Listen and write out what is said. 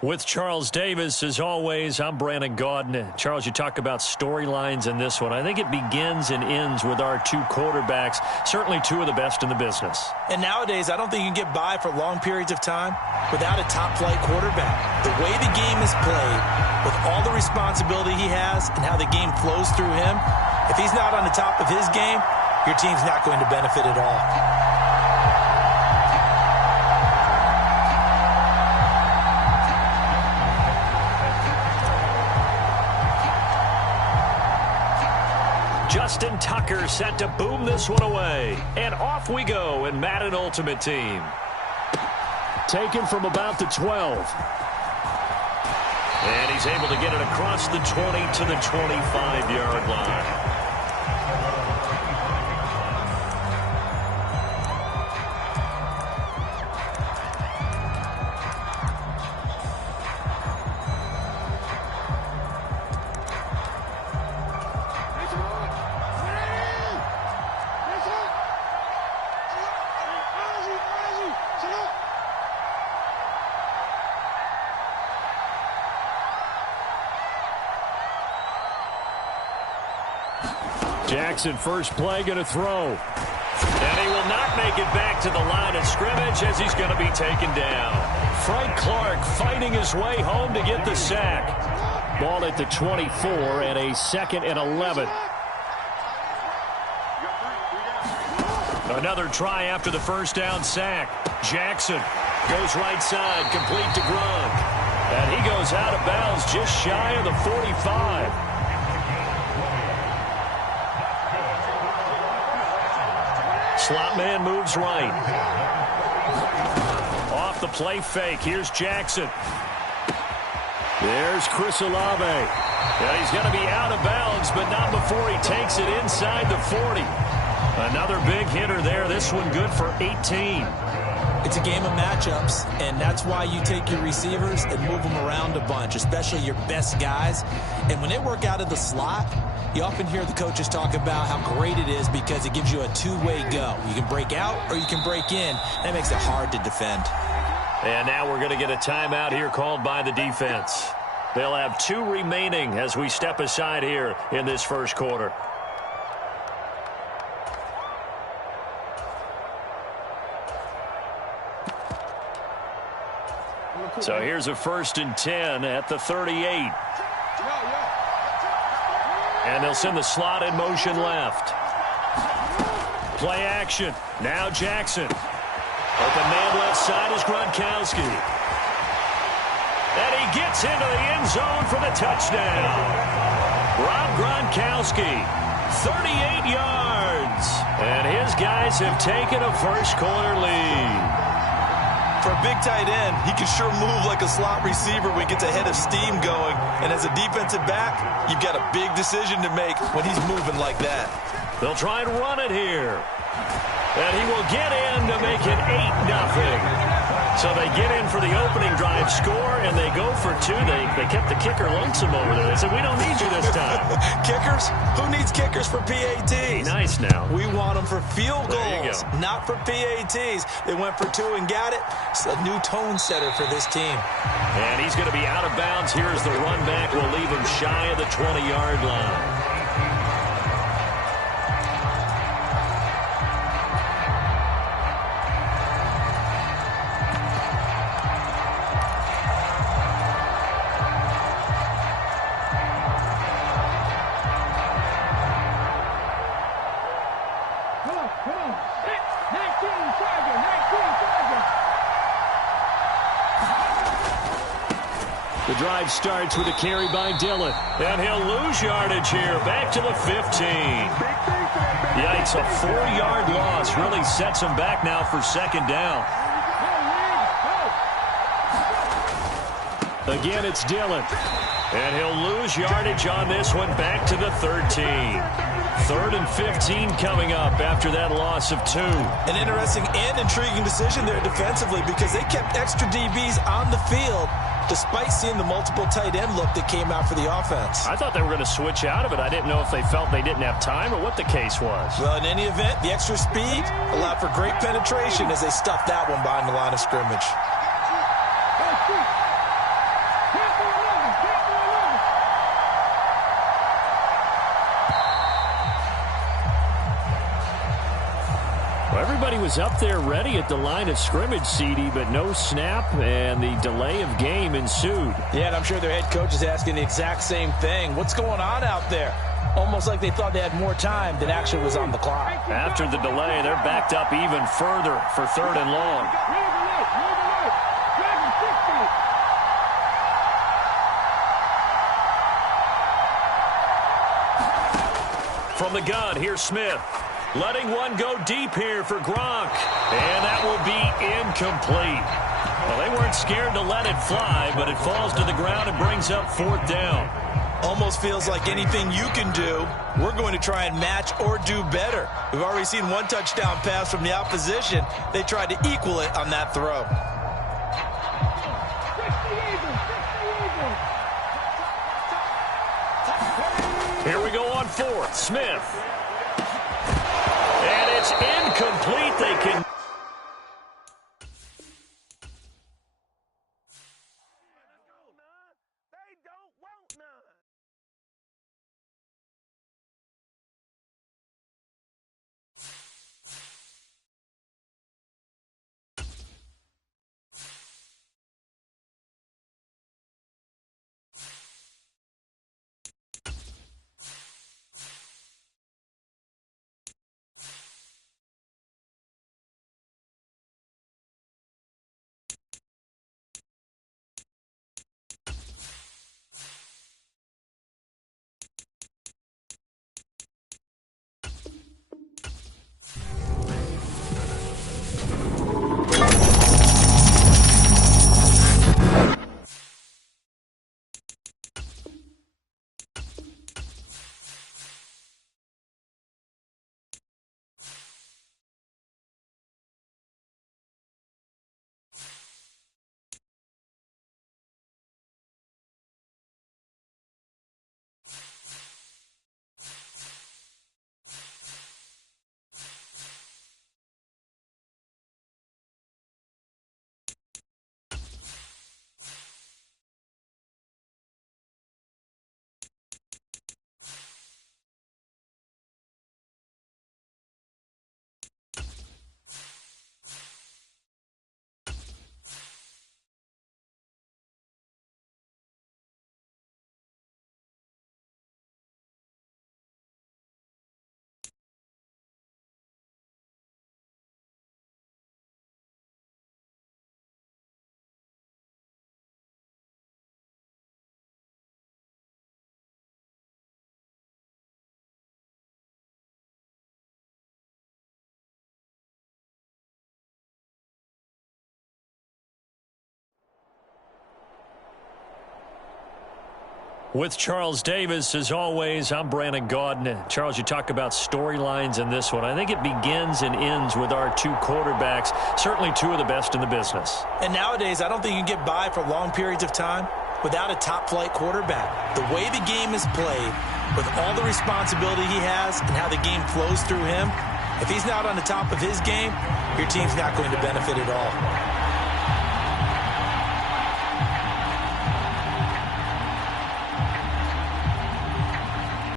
With Charles Davis, as always, I'm Brandon Gaudin. Charles, you talk about storylines in this one. I think it begins and ends with our two quarterbacks, certainly two of the best in the business. And nowadays, I don't think you can get by for long periods of time without a top-flight quarterback. The way the game is played, with all the responsibility he has and how the game flows through him, if he's not on the top of his game, your team's not going to benefit at all. Justin Tucker set to boom this one away. And off we go in Madden Ultimate Team. Taken from about the 12. And he's able to get it across the 20 to the 25-yard line. Jackson, first play, going to throw. And he will not make it back to the line of scrimmage as he's going to be taken down. Frank Clark fighting his way home to get the sack. Ball at the 24 and a 2nd and 11. Another try after the first down sack. Jackson goes right side, complete to Gronk. And he goes out of bounds just shy of the 45. Slot man moves right. Off the play fake. Here's Jackson. There's Chris Olave. And he's going to be out of bounds, but not before he takes it inside the 40. Another big hitter there. This one good for 18. It's a game of matchups, and that's why you take your receivers and move them around a bunch, especially your best guys. And when they work out of the slot, you often hear the coaches talk about how great it is because it gives you a two-way go. You can break out or you can break in. That makes it hard to defend. And now we're going to get a timeout here called by the defense. They'll have 2 remaining as we step aside here in this first quarter. So here's a 1st and 10 at the 38. And they'll send the slot in motion left. Play action. Now Jackson. Open man left side is Gronkowski. And he gets into the end zone for the touchdown. Rob Gronkowski, 38 yards. And his guys have taken a first quarter lead. For a big tight end, he can sure move like a slot receiver when he gets a head of steam going. And as a defensive back, you've got a big decision to make when he's moving like that. They'll try and run it here. And he will get in to make it 8-0. So they get in for the opening drive score, and they go for 2. They kept the kicker lonesome over there. They said, we don't need you this time. Kickers? Who needs kickers for PATs? Nice now. We want them for field goals, not for PATs. They went for 2 and got it. It's a new tone setter for this team. And he's going to be out of bounds. Here's the run back. We'll leave him shy of the 20-yard line. The drive starts with a carry by Dillon. And he'll lose yardage here. Back to the 15. Yikes, a 4-yard loss really sets him back now for 2nd down. Again, it's Dillon. And he'll lose yardage on this one back to the 13. 3rd and 15 coming up after that loss of 2. An interesting and intriguing decision there defensively because they kept extra DBs on the field despite seeing the multiple tight end look that came out for the offense. I thought they were going to switch out of it. I didn't know if they felt they didn't have time or what the case was. Well, in any event, the extra speed allowed for great penetration as they stuffed that one behind the line of scrimmage. Everybody was up there ready at the line of scrimmage, CD, but no snap, and the delay of game ensued. Yeah, and I'm sure their head coach is asking the exact same thing. What's going on out there? Almost like they thought they had more time than actually was on the clock. After the delay, they're backed up even further for 3rd and long. From the gun, here's Smith. Letting one go deep here for Gronk. And that will be incomplete. Well, they weren't scared to let it fly, but it falls to the ground and brings up 4th down. Almost feels like anything you can do, we're going to try and match or do better. We've already seen one touchdown pass from the opposition. They tried to equal it on that throw. Here we go on 4th. Smith. And it's incomplete. They can... With Charles Davis, as always, I'm Brandon Gaudin. Charles, you talk about storylines in this one. I think it begins and ends with our 2 quarterbacks, certainly 2 of the best in the business. And nowadays, I don't think you can get by for long periods of time without a top-flight quarterback. The way the game is played, with all the responsibility he has and how the game flows through him, if he's not on the top of his game, your team's not going to benefit at all.